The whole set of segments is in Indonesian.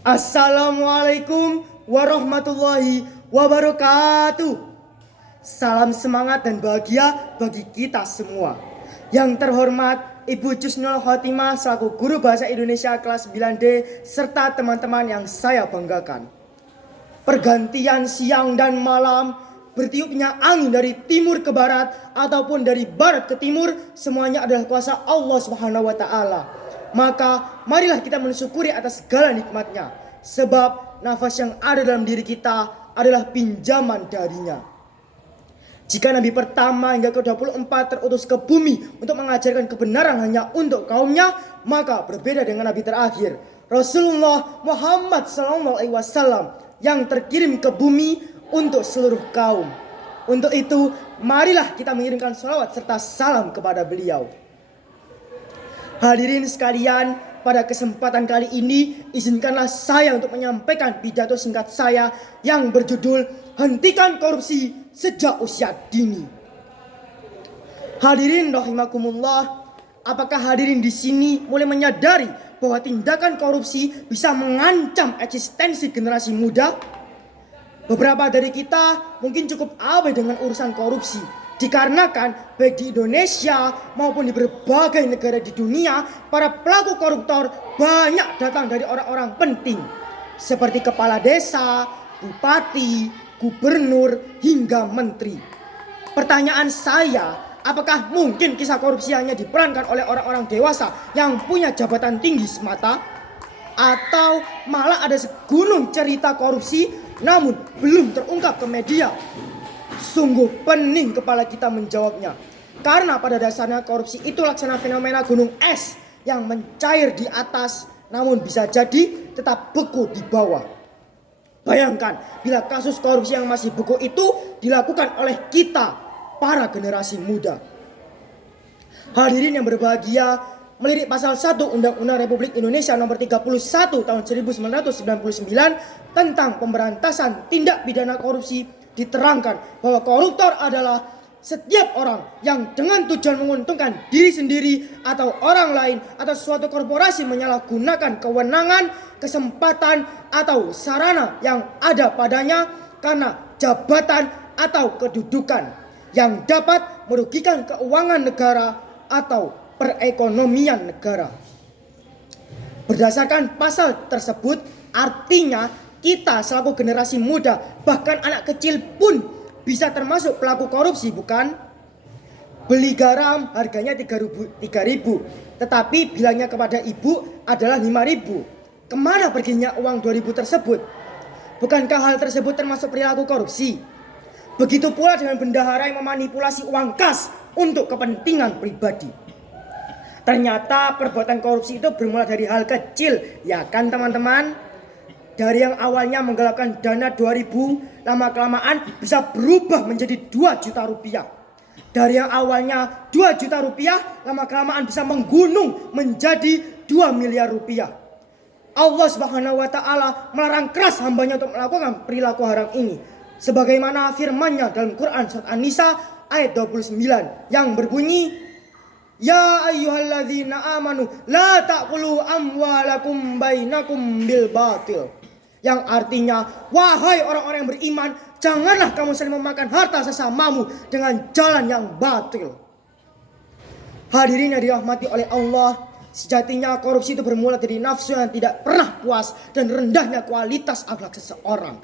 Assalamualaikum warahmatullahi wabarakatuh. Salam semangat dan bahagia bagi kita semua. Yang terhormat Ibu Jusnul Khotimah selaku Guru Bahasa Indonesia kelas 9D serta teman-teman yang saya banggakan. Pergantian siang dan malam, bertiupnya angin dari timur ke barat ataupun dari barat ke timur, semuanya adalah kuasa Allah Subhanahu wa taala. Maka marilah kita mensyukuri atas segala nikmatnya, sebab nafas yang ada dalam diri kita adalah pinjaman darinya. Jika Nabi pertama hingga ke-24 terutus ke bumi untuk mengajarkan kebenaran hanya untuk kaumnya, maka berbeda dengan Nabi terakhir, Rasulullah Muhammad SAW, yang terkirim ke bumi untuk seluruh kaum. Untuk itu, marilah kita mengirimkan sholawat serta salam kepada beliau. Hadirin sekalian, pada kesempatan kali ini izinkanlah saya untuk menyampaikan pidato singkat saya yang berjudul Hentikan Korupsi Sejak Usia Dini. Hadirin rahimakumullah, apakah hadirin di sini mulai menyadari bahwa tindakan korupsi bisa mengancam eksistensi generasi muda? Beberapa dari kita mungkin cukup abai dengan urusan korupsi, dikarenakan baik di Indonesia maupun di berbagai negara di dunia, para pelaku koruptor banyak datang dari orang-orang penting seperti kepala desa, bupati, gubernur, hingga menteri. Pertanyaan saya, apakah mungkin kisah korupsi hanya diperankan oleh orang-orang dewasa yang punya jabatan tinggi semata? Atau malah ada segunung cerita korupsi namun belum terungkap ke media? Sungguh pening kepala kita menjawabnya. Karena pada dasarnya korupsi itu laksana fenomena gunung es yang mencair di atas namun bisa jadi tetap beku di bawah. Bayangkan bila kasus korupsi yang masih beku itu dilakukan oleh kita, para generasi muda. Hadirin yang berbahagia, melirik pasal 1 Undang-Undang Republik Indonesia nomor 31 tahun 1999 tentang pemberantasan tindak pidana korupsi diterangkan bahwa koruptor adalah setiap orang yang dengan tujuan menguntungkan diri sendiri atau orang lain atau suatu korporasi menyalahgunakan kewenangan, kesempatan atau sarana yang ada padanya karena jabatan atau kedudukan yang dapat merugikan keuangan negara atau perekonomian negara. Berdasarkan pasal tersebut, artinya kita selaku generasi muda, bahkan anak kecil pun bisa termasuk pelaku korupsi, bukan? Beli garam harganya 3.000, tetapi bilangnya kepada ibu adalah 5.000. Kemana perginya uang 2.000 tersebut? Bukankah hal tersebut termasuk perilaku korupsi? Begitu pula dengan bendahara yang memanipulasi uang kas untuk kepentingan pribadi. Ternyata perbuatan korupsi itu bermula dari hal kecil, ya kan teman-teman? Dari yang awalnya menggelapkan dana 2.000, lama-kelamaan bisa berubah menjadi 2 juta rupiah. Dari yang awalnya 2 juta rupiah, lama-kelamaan bisa menggunung menjadi 2 miliar rupiah. Allah Subhanahu wa taala melarang keras hambanya untuk melakukan perilaku haram ini. Sebagaimana firman-Nya dalam Quran surat An-Nisa ayat 29 yang berbunyi, Ya ayyuhalladzina amanu la ta'kulu amwalakum bainakum bil batil. Yang artinya, wahai orang-orang yang beriman, janganlah kamu saling memakan harta sesamamu dengan jalan yang batil. Hadirin yang dirahmati oleh Allah, sejatinya korupsi itu bermula dari nafsu yang tidak pernah puas dan rendahnya kualitas akhlak seseorang.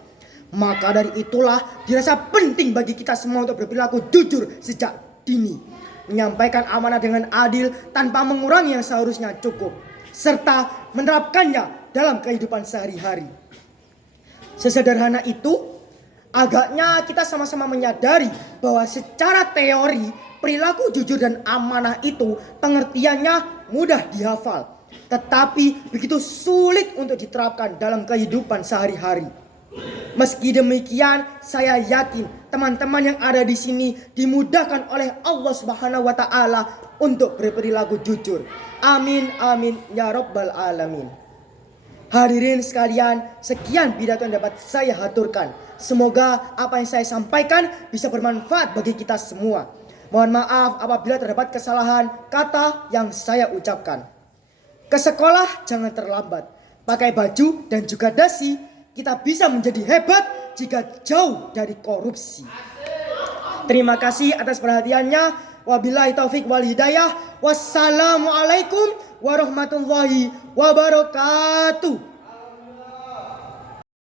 Maka dari itulah dirasa penting bagi kita semua untuk berperilaku jujur sejak dini, menyampaikan amanah dengan adil tanpa mengurangi yang seharusnya cukup, serta menerapkannya dalam kehidupan sehari-hari. Sesederhana itu, agaknya kita sama-sama menyadari bahwa secara teori perilaku jujur dan amanah itu pengertiannya mudah dihafal, tetapi begitu sulit untuk diterapkan dalam kehidupan sehari-hari. Meski demikian, saya yakin teman-teman yang ada di sini dimudahkan oleh Allah Subhanahu wa taala untuk berperilaku jujur. Amin amin ya rabbal alamin. Hadirin sekalian, sekian pidato yang dapat saya haturkan. Semoga apa yang saya sampaikan bisa bermanfaat bagi kita semua. Mohon maaf apabila terdapat kesalahan kata yang saya ucapkan. Ke sekolah jangan terlambat. Pakai baju dan juga dasi. Kita bisa menjadi hebat jika jauh dari korupsi. Terima kasih atas perhatiannya. Wabillahi taufik wal hidayah. Wassalamualaikum warahmatullahi wabarakatuh.